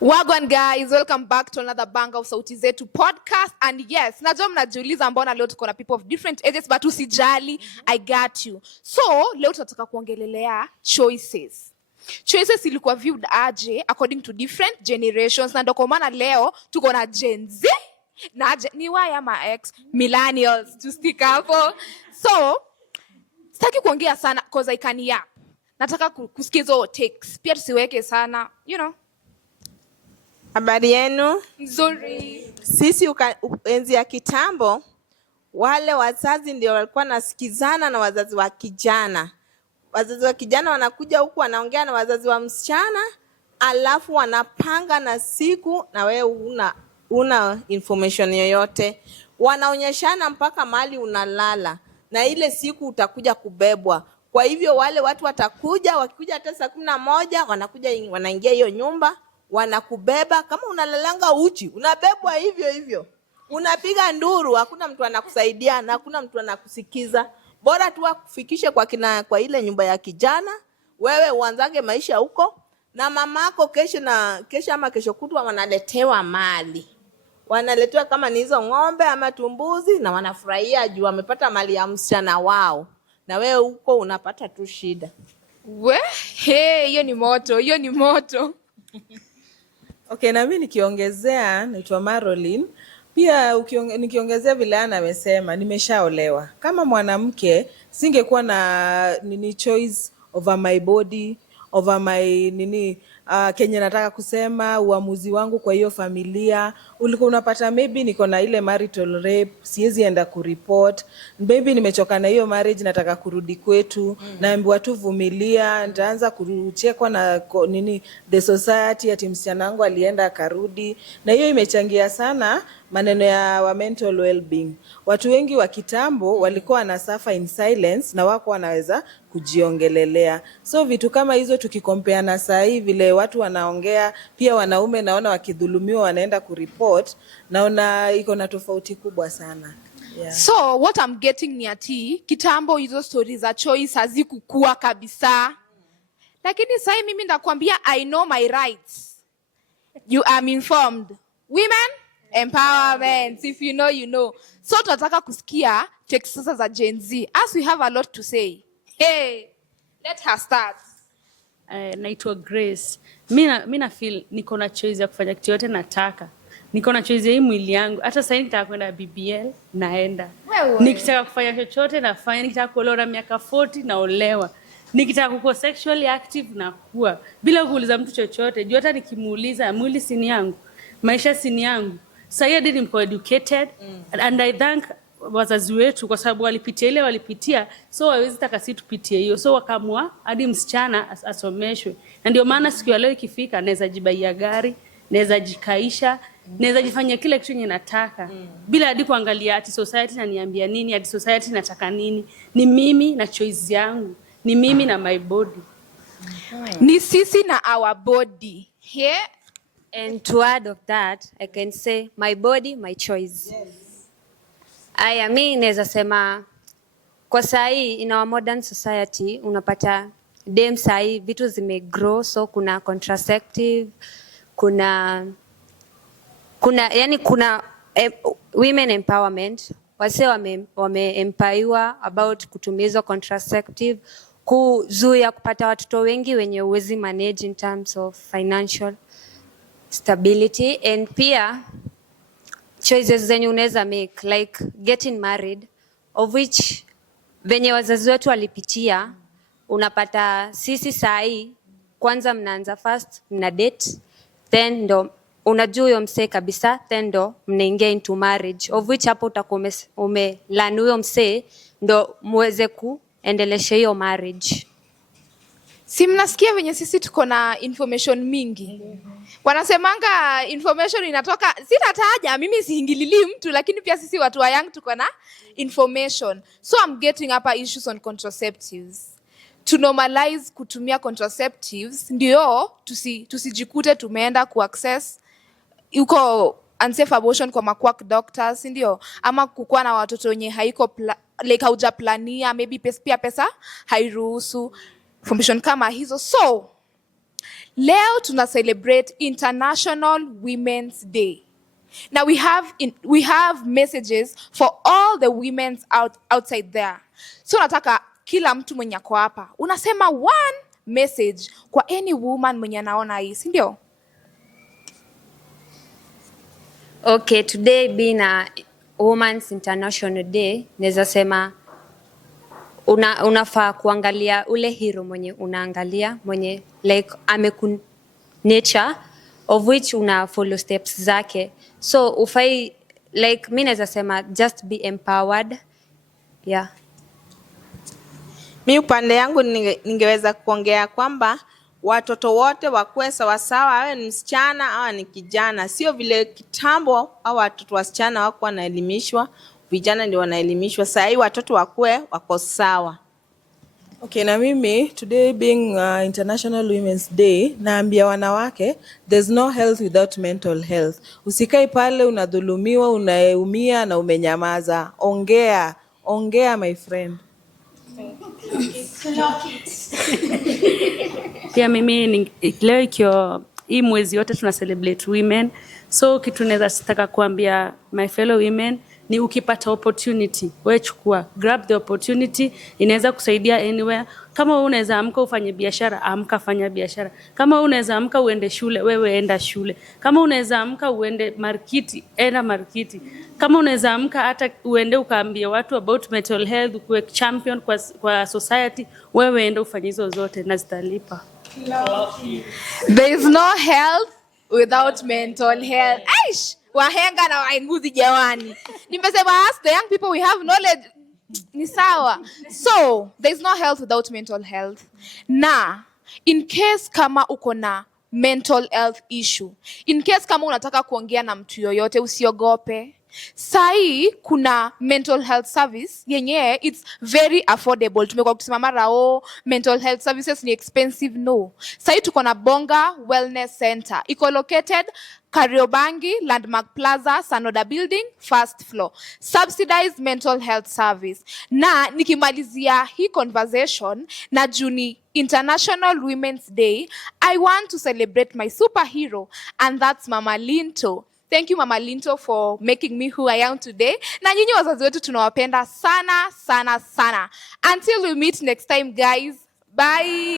Wagwan guys, welcome back to another banger of Sauti Zetu podcast. And yes, najua mnajiuliza mbona leo tuko na people of different ages, but usijali, I got you. So, leo tunataka kuongelelea choices. Choices ilikuwa viewed aje according to different generations. Na ndio kwa maana leo tuko na Gen Z na ni why ama X millennials to stick hapo. So, sitaki kuongea sana cause I can yap. Nataka kusikiza takes. Pia tusiweke sana, you know. Habari yenu? Nzuri. Sisi enzi ya kitambo wale wazazi ndio walikuwa nasikizana na wazazi wa kijana. Wazazi wa kijana wanakuja huku wanaongea na wazazi wa msichana, alafu wanapanga na siku na wewe una information yoyote. Wanaonyeshana mpaka mahali unalala na ile siku utakuja kubebwa. Kwa hivyo wale watu watakuja, wakikuja hata saa 11 wanakuja wanaingia hiyo nyumba. Wanakubeba kama unalalanga uchi, unabebwa hivyo hivyo. Unapiga nduru, hakuna mtu anakusaidia na hakuna mtu anakusikiza. Bora tu akufikishe kwa ile nyumba ya kijana, wewe uanzange maisha huko na mamako kesho ama kesho kutwa wanaletewa mali. Wanaletewa kama ni hizo ng'ombe ama tumbuzi na wanafurahia juu wamepata mali ya msichana wao. Na wewe huko unapata tu shida. Hiyo ni moto. Okay, na mimi nikiongezea, naitwa Marilyn. Pia nikiongezea vile Ana amesema, nimeshaolewa. Kama mwanamke singekuwa na choice over my body, over my Kenya nataka kusema uamuzi wangu kwa hiyo familia. Ulikuwa unapata maybe niko na ile marital rape, siwezi enda kureport. Maybe nimechoka na hiyo marriage, nataka kurudi kwetu. Naambiwa tu vumilia, nitaanza kuchekwa na the society ati msichana wangu alienda akarudi. Na hiyo imechangia sana maneno ya wa mental well-being. Watu wengi wa kitambo walikuwa na suffer in silence na wako wanaweza kujiongelelea. So vitu kama hizo tukikompea na saa hii vile watu wanaongea, pia wanaume naona wakidhulumiwa wanaenda kureport, naona iko na tofauti kubwa sana. Yeah. So what I'm getting ni ati kitambo hizo stories za choice hazikukua kabisa. Lakini sasa mimi ndakwambia I know my rights. You are informed. Women empowerment. If you know, you know. So tunataka kusikia takes sasa za Gen Z. As we have a lot to say. Hey, let her start. Naitwa Grace. Mimi na feel niko na choice ya kufanya kitu yote nataka. Niko na choice ya hii mwili yangu. Hata sasa nikitaka kwenda BBL naenda. Nikitaka kufanya chochote nafanya. Nikitaka kuolewa na miaka 40 naolewa. Nikitaka kuwa sexually active nakuwa. Bila kuuliza mtu chochote. Juu hata nikimuuliza mwili si ni yangu, maisha si ni yangu. Sasa hiyo ndio niko educated and I thank wazazi wetu kwa sababu walipitia, so hawezi taka sisi tupitie hiyo. So wakamua hadi msichana asomeshwe. Na ndio maana siku ya leo ikifika naweza jibaia gari, naweza jikaisha, naweza jifanyia kile kitu yenye nataka. Bila hadi kuangalia ati society inaniambia nini, ati society inataka nini. Ni mimi na choice yangu. Ni mimi na my body. Ni sisi na our body. Yeah. And to add of that, I can say my body, my choice. Yes. Mimi naweza sema kwa saa hii in our modern society unapata dem saa hii vitu zimegrow, so kuna contraceptive, kuna women empowerment. Wase wameempower about kutumia contraceptive, kuzuia kupata watoto wengi wenye uwezi manage in terms of financial stability. And pia choices zenye unaweza make like getting married, of which venye wazazi wetu walipitia. Unapata sisi sahi kwanza mnaanza first mna date, then ndo unajua huyo msee kabisa, then ndo mnaingia into marriage, of which hapo utakuwa umelani huyo msee ndo muweze kuendelesha hiyo marriage. Si mnasikia venye sisi tuko na information mingi. Wanasemanga information inatoka, sitataja, mimi siingilili mtu, lakini pia sisi watu wa young tuko na information. So I'm getting up issues on contraceptives. To normalize kutumia contraceptives, ndio tusijikute tumeenda kuaccess uko unsafe abortion kwa maquack doctors, ndio, ama kukua na watoto wenye haiko like haujaplania, maybe pia pesa hairuhusu information kama hizo. So Leo tuna celebrate International Women's Day. Now we have messages for all the women outside there. So nataka kila mtu mwenye ako hapa unasema one message kwa any woman mwenye anaona hii, si ndio? Okay, today being a Women's International Day, naweza sema unafaa kuangalia ule hero mwenye unaangalia, mwenye like ameku nature of which una follow steps zake. So ufai like mimi naweza sema just be empowered. Yeah. Mi upande yangu ningeweza kuongea kwamba watoto wote wakuwe sawasawa, awe ni msichana au ni kijana. Sio vile kitambo au watoto wasichana wako wanaelimishwa, vijana ndio wanaelimishwa. Sasa hii watoto wakuwe wako sawa. Okay, na mimi today being International Women's Day, naambia wanawake there's no health without mental health. Usikai pale unadhulumiwa, unaumia na umenyamaza. Ongea my friend. Pia mimi leo ikiwa hii mwezi yote tuna celebrate women, so kitu naweza sitaka kuambia my fellow women ni ukipata opportunity wewe chukua, grab the opportunity. Inaweza kusaidia anywhere. Kama unaweza amka ufanye biashara, amka fanya biashara. Kama unaweza amka uende shule, wewe enda shule. Kama unaweza amka uende markiti, enda markiti. Kama unaweza amka hata uende ukaambia watu about mental health, kuwe champion kwa society, wewe enda ufanye hizo zote na zitalipa. There is no health without mental health. Aish! Wahenga na waenguzi jawani. Nimesema as the young people we have knowledge. Ni sawa. So, there is no health without mental health. Na, in case kama uko na mental health issue, in case kama unataka kuongea na mtu yoyote, usiogope. Sai kuna mental health service yenye it's very affordable. Tumekuwa kusema mara mental health services ni expensive. No. Sai tuko na Bonga Wellness Center. Iko located Kariobangi, Landmark Plaza, Sanoda Building, first floor. Subsidized mental health service. Na nikimalizia hii conversation na Juni International Women's Day, I want to celebrate my superhero, and that's Mama Linto. Thank you Mama Linto for making me who I am today. Na nyinyi wazazi wetu tunawapenda sana sana sana. Until we meet next time guys. Bye.